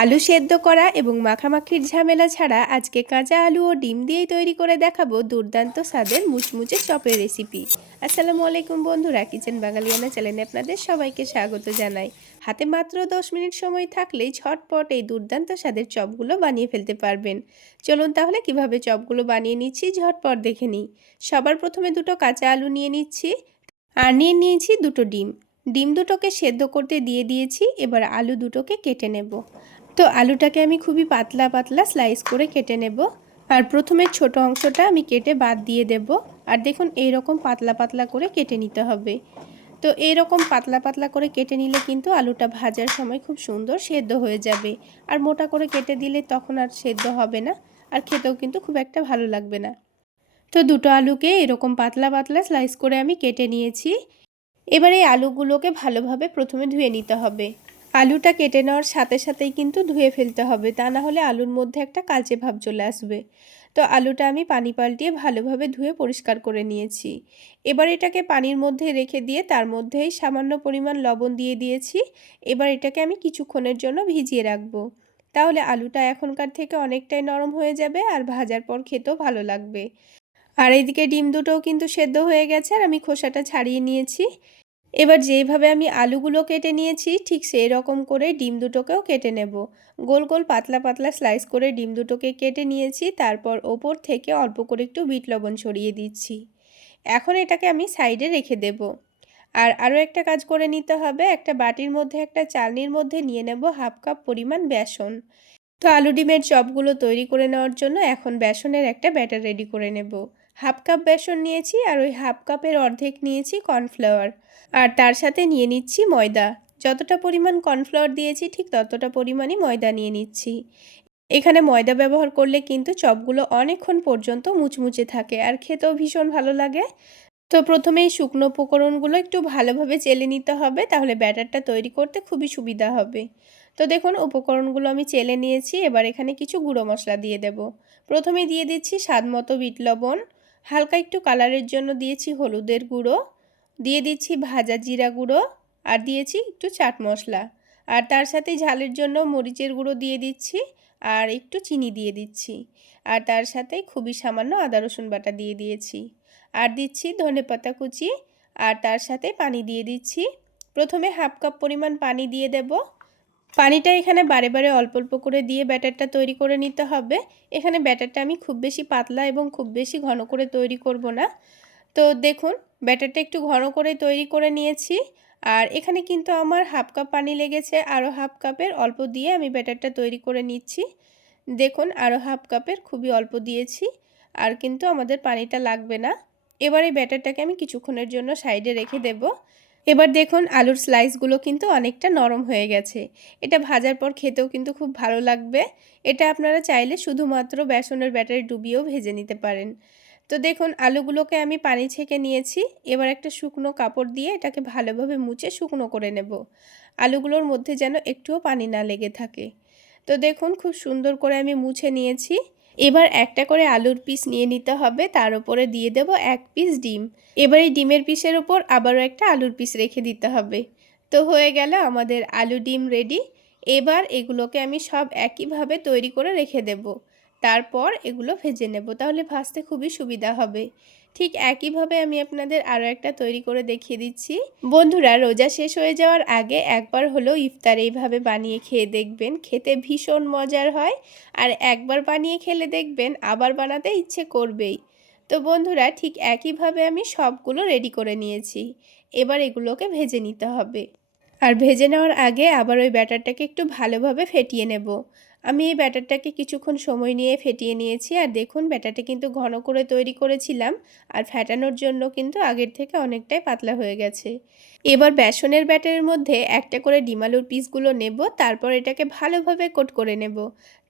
আলু সেদ্ধ করা এবং মাখামাখির ঝামেলা ছাড়া আজকে কাঁচা আলু ও ডিম দিয়েই তৈরি করে দেখাবো দুর্দান্ত স্বাদের মুচমুচে চপের রেসিপি। আসসালামু আলাইকুম বন্ধুরা, কিচেন বাঙালিয়ানা চ্যানেলে আপনাদের সবাইকে স্বাগত জানাই। হাতে মাত্র 10 মিনিট সময় থাকলেই ঝটপট এই দুর্দান্ত স্বাদের চপগুলো বানিয়ে ফেলতে পারবেন। চলুন তাহলে কিভাবে চপগুলো বানিয়ে নিচ্ছি ঝটপট দেখে নিই। সবার প্রথমে দুটো কাঁচা আলু নিয়ে নিচ্ছি আর নিয়ে নিয়েছি দুটো ডিম। ডিম দুটোকে সেদ্ধ করতে দিয়ে দিয়েছি। এবার আলু দুটোকে কেটে নেব। তো আলুটাকে আমি খুবই পাতলা পাতলা স্লাইস করে কেটে নেব। আর প্রথমে ছোট অংশটা আমি কেটে বাদ দিয়ে দেব। আর দেখুন এইরকম পাতলা পাতলা করে কেটে নিতে হবে। তো এইরকম পাতলা পাতলা করে কেটে নিলে কিন্তু আলুটা ভাজার সময় খুব সুন্দর সেদ্ধ হয়ে যাবে। আর মোটা করে কেটে দিলে তখন আর সেদ্ধ হবে না, আর খেতেও কিন্তু খুব একটা ভালো লাগবে না। তো দুটো আলুকে এরকম পাতলা পাতলা স্লাইস করে আমি কেটে নিয়েছি। এবার এই আলুগুলোকে ভালোভাবে প্রথমে ধুয়ে নিতে হবে। আলুটা কেটে নেওয়ার সাথে সাথেই কিন্তু ধুয়ে ফেলতে হবে, তা না হলে আলুর মধ্যে একটা কালচে ভাব চলে আসবে। তো আলুটা আমি পানি পাল্টিয়ে ভালোভাবে ধুয়ে পরিষ্কার করে নিয়েছি। এবার এটাকে পানির মধ্যে রেখে দিয়ে তার মধ্যেই সামান্য পরিমাণ লবণ দিয়ে দিয়েছি। এবার এটাকে আমি কিছুক্ষণের জন্য ভিজিয়ে রাখবো। তাহলে আলুটা এখনকার থেকে অনেকটাই নরম হয়ে যাবে আর ভাজার পর খেতেও ভালো লাগবে। আর এইদিকে ডিম দুটোও কিন্তু সেদ্ধ হয়ে গেছে আর আমি খোসাটা ছাড়িয়ে নিয়েছি। এবার যেইভাবে আমি আলুগুলো কেটে নিয়েছি ঠিক সেই রকম করে ডিম দুটোকেও কেটে নেব। গোল গোল পাতলা পাতলা স্লাইস করে ডিম দুটোকে কেটে নিয়েছি। তারপর ওপর থেকে অল্প করে একটু বিট লবণ ছড়িয়ে দিচ্ছি। এখন এটাকে আমি সাইডে রেখে দেব। আর আরও একটা কাজ করে নিতে হবে। একটা বাটির মধ্যে একটা চালনির মধ্যে নিয়ে নেব হাফ কাপ পরিমাণ বেসন। তো আলু ডিমের চপগুলো তৈরি করে নেওয়ার জন্য এখন বেসনের একটা ব্যাটার রেডি করে নেব। হাফ কাপ বেসন নিয়েছি আর ওই হাফ কাপের অর্ধেক নিয়েছি কর্নফ্লাওয়ার। আর তার সাথে নিয়ে নিচ্ছি ময়দা। যতটা পরিমাণ কর্নফ্লাওয়ার দিয়েছি ঠিক ততটা পরিমাণই ময়দা নিয়ে নিচ্ছি। এখানে ময়দা ব্যবহার করলে কিন্তু চপগুলো অনেকক্ষণ পর্যন্ত মুচমুচে থাকে আর খেতেও ভীষণ ভালো লাগে। তো প্রথমেই শুকনো উপকরণগুলো একটু ভালোভাবে চেলে নিতে হবে, তাহলে ব্যাটারটা তৈরি করতে খুবই সুবিধা হবে। তো দেখুন উপকরণগুলো আমি চেলে নিয়েছি। এবার এখানে কিছু গুঁড়ো মশলা দিয়ে দেব। প্রথমে দিয়ে দিচ্ছি স্বাদমতো বিট লবণ, হালকা একটু কালারের জন্য দিয়েছি হলুদের গুঁড়ো, দিয়ে দিচ্ছি ভাজা জিরা গুঁড়ো, আর দিয়েছি একটু চাট মশলা। আর তার সাথে ঝালের জন্য মরিচের গুঁড়ো দিয়ে দিচ্ছি আর একটু চিনি দিয়ে দিচ্ছি। আর তার সাথে খুবই সামান্য আদা রসুন বাটা দিয়ে দিয়েছি। আর দিচ্ছি ধনেপাতা কুচি, আর তার সাথে পানি দিয়ে দিচ্ছি। প্রথমে হাফ কাপ পরিমাণ পানি দিয়ে দেব। পানিটা এখানে বারে বারে অল্প অল্প করে দিয়ে ব্যাটারটা তৈরি করে নিতে হবে। এখানে ব্যাটারটা আমি খুব বেশি পাতলা এবং খুব বেশি ঘন করে তৈরি করব না। তো দেখুন ব্যাটারটা একটু ঘন করে তৈরি করে নিয়েছি। আর এখানে কিন্তু আমার হাফ কাপ পানি লেগেছে, আরও হাফ কাপের অল্প দিয়ে আমি ব্যাটারটা তৈরি করে নিচ্ছি। দেখুন আরও হাফ কাপের খুবই অল্প দিয়েছি, আর কিন্তু আমাদের পানিটা লাগবে না। এবার এই ব্যাটারটাকে আমি কিছুক্ষণের জন্য সাইডে রেখে দেব। এবার দেখুন আলুর স্লাইসগুলো কিন্তু অনেকটা নরম হয়ে গেছে। এটা ভাজার পর খেতেও কিন্তু খুব ভালো লাগবে। এটা আপনারা চাইলে শুধুমাত্র বেসনের ব্যাটারে ডুবিয়েও ভেজে নিতে পারেন। তো দেখুন আলুগুলোকে আমি পানি ছেঁকে নিয়েছি। এবার একটা শুকনো কাপড় দিয়ে এটাকে ভালোভাবে মুছে শুকনো করে নেব। আলুগুলোর মধ্যে যেন একটুও পানি না লেগে থাকে। তো দেখুন খুব সুন্দর করে আমি মুছে নিয়েছি। এবার একটা করে আলুর পিস নিয়ে নিতে হবে, তার উপরে দিয়ে দেব এক পিস ডিম। এবার এই ডিমের পিসের উপর আবারও একটা আলুর পিস রেখে দিতে হবে। তো হয়ে গেল আমাদের আলু ডিম রেডি। এবার এগুলোকে আমি সব একইভাবে তৈরি করে রেখে দেব। তারপর এগুলো ভেজে নেব, তাহলে ভাজতে খুবই সুবিধা হবে। ঠিক একইভাবে আমি আপনাদের আরও একটা তৈরি করে দেখিয়ে দিচ্ছি। বন্ধুরা রোজা শেষ হয়ে যাওয়ার আগে একবার হলেও ইফতার এইভাবে বানিয়ে খেয়ে দেখবেন, খেতে ভীষণ মজার হয়। আর একবার বানিয়ে খেলে দেখবেন আবার বানাতে ইচ্ছে করবেই। তো বন্ধুরা ঠিক একইভাবে আমি সবগুলো রেডি করে নিয়েছি। এবার এগুলোকে ভেজে নিতে হবে। আর ভেজে নেওয়ার আগে আবার ওই ব্যাটারটাকে একটু ভালোভাবে ফেটিয়ে নেব। আমি এই ব্যাটারটাকে কিছুক্ষণ সময় নিয়ে ফেটিয়ে নিয়েছি। আর দেখুন ব্যাটারটা কিন্তু ঘন করে তৈরি করেছিলাম, আর ফেটানোর জন্য কিন্তু আগের থেকে অনেকটাই পাতলা হয়ে গেছে। এবার বেসনের ব্যাটারের মধ্যে একটা করে ডিম আলুর পিসগুলো নেব, তারপর এটাকে ভালোভাবে কোট করে নেব।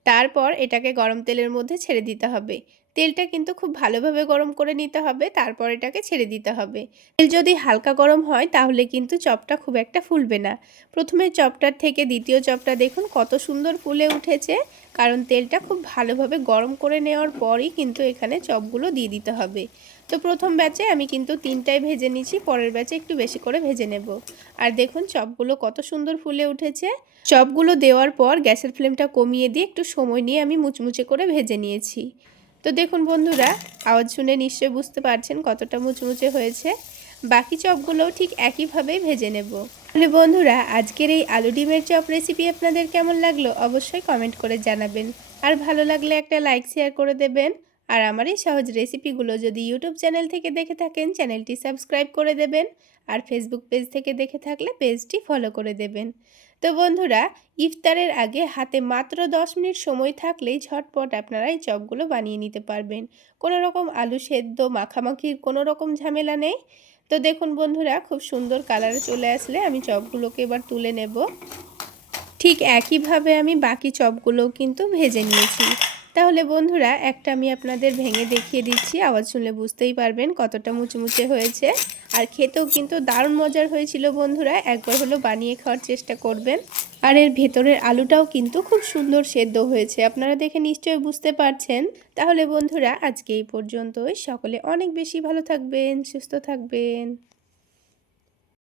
তারপর এটাকে গরম তেলের মধ্যে ছেড়ে দিতে হবে। তেলটা কিন্তু খুব ভালোভাবে গরম করে নিতে হবে, তারপর এটাকে ছেড়ে দিতে হবে। তেল যদি হালকা গরম হয় তাহলে কিন্তু চপটা খুব একটা ফুলবে না। প্রথমে চপটার থেকে দ্বিতীয় চপটা দেখুন কত সুন্দর ফুলে উঠেছে, কারণ তেলটা খুব ভালোভাবে গরম করে নেওয়ার পরই কিন্তু এখানে চপগুলো দিয়ে দিতে হবে। তো প্রথম ব্যাচে আমি কিন্তু 3টাই ভেজে নিয়েছি, পরের ব্যাচে একটু বেশি করে ভেজে নেব। আর দেখুন চপগুলো কত সুন্দর ফুলে উঠেছে। চপগুলো দেওয়ার পর গ্যাসের ফ্লেমটা কমিয়ে দিয়ে একটু সময় নিয়ে আমি মুচমুচে করে ভেজে নিয়েছি। তো দেখুন বন্ধুরা, আওয়াজ শুনে নিশ্চয়ই বুঝতে পারছেন কতটা মুচমুচে হয়েছে। বাকি চপগুলোও ঠিক একইভাবেই ভেজে নেব। তাহলে বন্ধুরা, আজকের এই আলু ডিমের চপ রেসিপি আপনাদের কেমন লাগলো অবশ্যই কমেন্ট করে জানাবেন। আর ভালো লাগলে একটা লাইক শেয়ার করে দেবেন। আর আমার এই সহজ রেসিপিগুলো যদি ইউটিউব চ্যানেল থেকে দেখে থাকেন চ্যানেলটি সাবস্ক্রাইব করে দেবেন। আর ফেসবুক পেজ থেকে দেখে থাকলে পেজটি ফলো করে দেবেন। তো বন্ধুরা, ইফতারের আগে হাতে মাত্র 10 মিনিট সময় থাকলেই ঝটপট আপনারা এই চপগুলো বানিয়ে নিতে পারবেন। কোনো রকম আলু সেদ্ধ মাখামাখির কোনো রকম ঝামেলা নেই। তো দেখুন বন্ধুরা, খুব সুন্দর কালার চলে আসলে আমি চপগুলোকে এবার তুলে নেব। ঠিক একইভাবে আমি বাকি চপগুলোও কিন্তু ভেজে নিয়েছি। তাহলে বন্ধুরা, একটা আমি আপনাদের ভেঙে দেখিয়ে দিচ্ছি, আওয়াজ শুনলে বুঝতেই পারবেন কতটা মুচমুচে হয়েছে। আর খেতেও কিন্তু দারুণ মজার হয়েছিল বন্ধুরা, একবার হলো বানিয়ে খাওয়ার চেষ্টা করবেন। আর এর ভেতরের আলুটাও কিন্তু খুব সুন্দর সেদ্ধ হয়েছে, আপনারা দেখে নিশ্চয়ই বুঝতে পারছেন। তাহলে বন্ধুরা, আজকে এই পর্যন্তই। সকলে অনেক বেশি ভালো থাকবেন, সুস্থ থাকবেন।